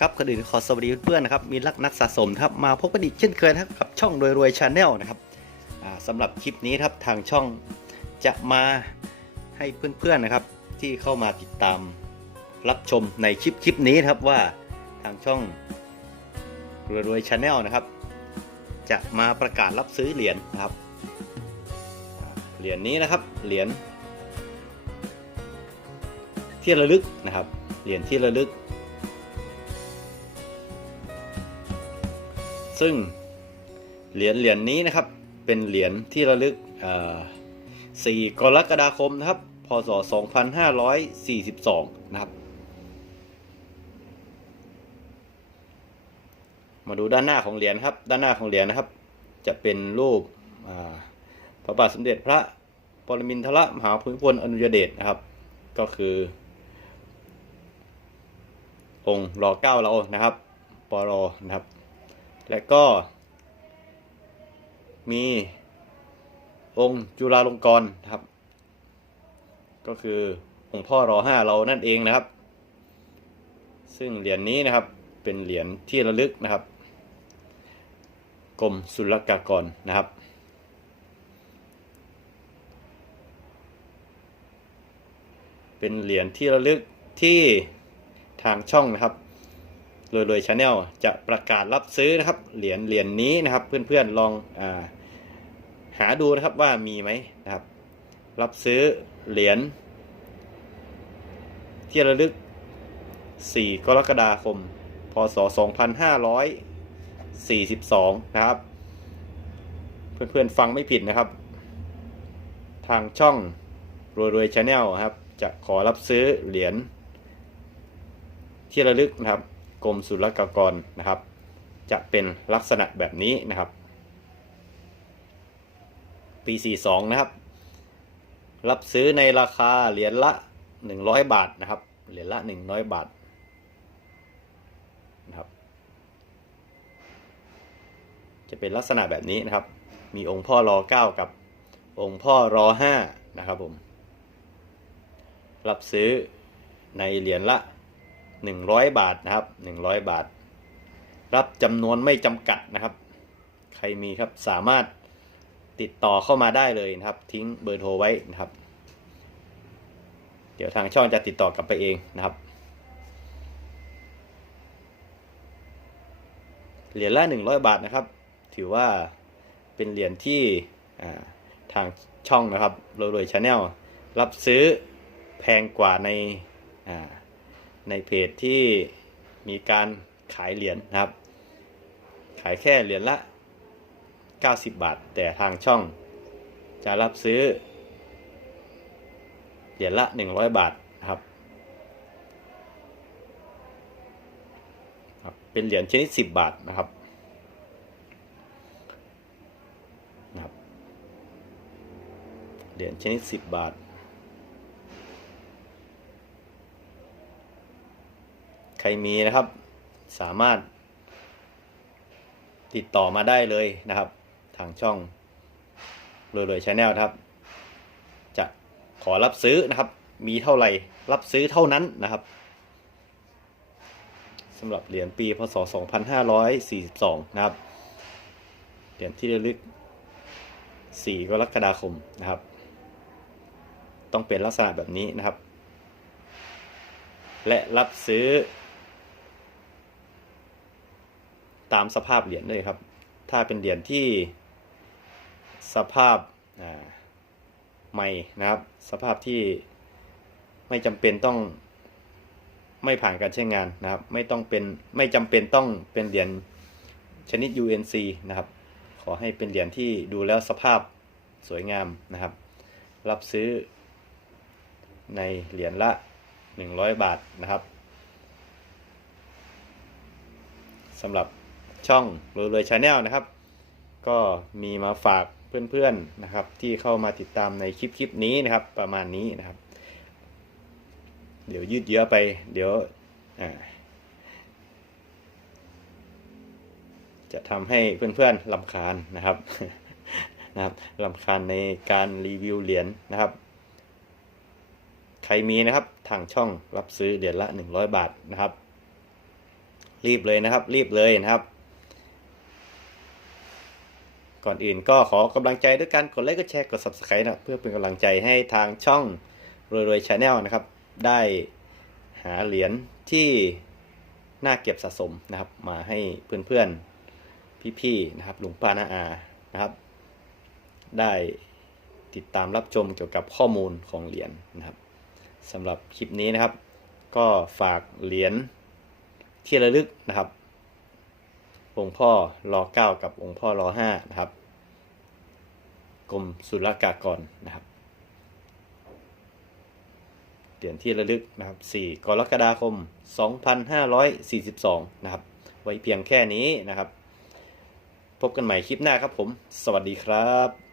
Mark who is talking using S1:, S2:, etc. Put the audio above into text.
S1: ครับก่อนอื่นขอสวัสดีเพื่อนๆนะครับมีรักนักสะสมครับมาพบกันอีกเช่นเคยนะครับกับช่องรวยรวยชาแนลนะครับอ่าสำหรับคลิปนี้ครับทางช่องจะมาให้เพื่อนๆนะครับ ที่เข้ามาติดตามรับชมในคลิปคลิปนี้ครับว่าทางช่องรวยรวยชาแนลนะครับ จะมาประกาศรับซื้อเหรียญนะครับเหรียญนี้นะครับเหรียญที่ระลึกนะครับเหรียญที่ระลึก ซึ่งเหรียญเหรียญนี้นะครับเป็นเหรียญที่ระลึก 4 กรกฎาคมนะครับ พศ 2542 นะครับ มาดูด้านหน้าของเหรียญครับ ด้านหน้าของเหรียญนะครับ จะเป็นรูปพระบาทสมเด็จพระปรมินทรมหาภูมิพลอดุลยเดชนะครับ ก็คือ องค์รอเก้าเรานะครับ ปรนะครับ และก็ มีองค์จุฬาลงกรณ์ครับ ก็คือองค์พ่อรอห้าเรานั่นเองนะครับ ซึ่งเหรียญนี้นะครับเป็นเหรียญที่ระลึกนะครับกรมศุลกากรนะครับ เป็นเหรียญที่ระลึกที่ทางช่องนะครับ รวยรวยชาแนลจะประกาศรับซื้อนะครับ เหรียญเหรียญนี้นะครับ เพื่อนๆลองอาหาดูนะครับว่ามีไหมนะครับ รับซื้อเหรียญที่ระลึก 4 กรกฎาคม พศ 2542 นะครับ เพื่อนๆฟังไม่ผิดนะครับ ทางช่องรวยรวยชาแนลครับ จะขอรับซื้อเหรียญที่ระลึกนะครับ กรมศุลกากรนะครับ จะเป็นลักษณะแบบนี้นะครับ ปี 42 นะครับ รับซื้อในราคาเหรียญละ 100 บาทนะครับ เหรียญละ 100 บาทนะครับ จะเป็นลักษณะแบบนี้นะครับ มีองค์พ่อรอ 9 กับองค์พ่อรอ 5 นะครับผม รับซื้อในเหรียญละ 100 บาทนะครับ 100 บาท รับจำนวนไม่จำกัดนะครับ ใครมีครับสามารถติดต่อเข้ามาได้เลยนะครับ ทิ้งเบอร์โทรไว้นะครับ เดี๋ยวทางช่องจะติดต่อกลับไปเองนะครับเหรียญละ 100 บาทนะครับ ถือว่าเป็นเหรียญที่ทางช่องนะครับโรยรวยชาแนลรับซื้อแพงกว่าในอ่า ในเพจที่มีการขายเหรียญนะครับ ขายแค่เหรียญละ 90 บาท แต่ทางช่อง จะรับซื้อ เหรียญละ 100 บาทนะครับ เป็นเหรียญชนิด 10 บาทนะครับเหรียญชนิด 10 บาท ครมีนะครับ สามารถ ติดต่อมาได้เลยนะครับ ทางช่องรวยรวยชาแนลครับ จะขอรับซื้อนะครับ มีเท่าไหร่รับซื้อเท่านั้นนะครับสำหรับเหรียญปีพศ 2542 นะครับ เหรียญที่ระลึก 4 กรกฎาคมนะครับ ต้องเป็นลักษณะแบบนี้นะครับ และรับซื้อ ตามสภาพเหรียญด้วยครับ ถ้าเป็นเหรียญที่สภาพใหม่นะครับ สภาพที่ไม่จำเป็นต้องไม่ผ่านการใช้งานนะครับ ไม่ต้องเป็นไม่จำเป็นต้องเป็นเหรียญชนิด UNC นะครับ ขอให้เป็นเหรียญที่ดูแล้วสภาพสวยงามนะครับ รับซื้อในเหรียญละ 100 บาทนะครับสำหรับ ช่องรวยรวยชาแนลนะครับ ก็มีมาฝากเพื่อนๆนะครับ ที่เข้ามาติดตามในคลิปคลิปนี้นะครับ ประมาณนี้นะครับ เดี๋ยวยืดเยื้อไป เดี๋ยวจะทำให้เพื่อนๆลำคาญนะครับนะครับลำคาญในการรีวิวเหรียญนะครับ ใครมีนะครับทางช่องรับซื้อเหรียญละ 100 บาทนะครับ รีบเลยนะครับ รีบเลยนะครับ ก่อนอื่นก็ขอกำลังใจด้วยการกดไลค์กดแชร์กด subscribe นะเพื่อเป็นกำลังใจให้ทางช่องรวยรวยชาแนลนะครับ ได้หาเหรียญที่น่าเก็บสะสมนะครับ มาให้เพื่อนๆพี่ๆนะครับลุงป้าน้าอานะครับ ได้ติดตามรับชมเกี่ยวกับข้อมูลของเหรียญนะครับสำหรับคลิปนี้นะครับ ก็ฝากเหรียญที่ระลึกนะครับ องค์พ่อรอเก้ากับองค์พ่อรอห้านะครับกรมศุลกากรนะครับเหรียญที่ระลึกนะครับ 4 กรกฎาคม 2542 นะครับ ไว้เพียงแค่นี้นะครับ พบกันใหม่คลิปหน้าครับผม สวัสดีครับ